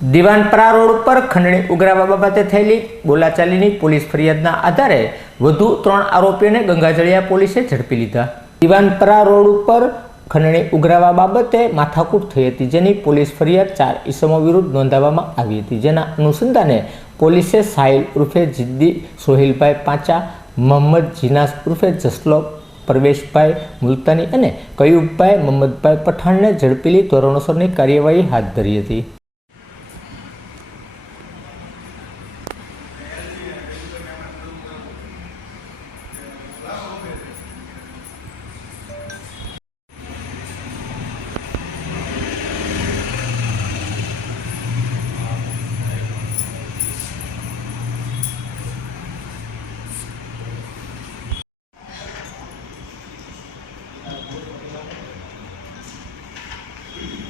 Diwanpara road ઉપર ખંડણી ઉઘરાવા બાબતે થયેલી બોલાચાલીની પોલીસ ફરિયાદના આધારે વધુ ત્રણ આરોપીઓને ગંગાજળિયા પોલીસે ઝડપી લીધા. દિવાનપરા રોડ ઉપર ખંડણી ઉઘરાવા બાબતે માથાકૂટ થઈ હતી, જેની પોલીસ ફરિયાદ ચાર ઈસમો વિરુદ્ધ નોંધાવવામાં આવી હતી. જેના અનુસંધાને પોલીસે સાહિલ ઉર્ફે જિદ્દી, સોહિલભાઈ પાંચા મોહમ્મદ જીનાસ ઉર્ફે જસલો પરવેશભાઈ મુલતાની અને કયુબભાઈ મોહમ્મદભાઈ પઠાણને ઝડપીલી ધોરણોસરની કાર્યવાહી હાથ ધરી હતી. you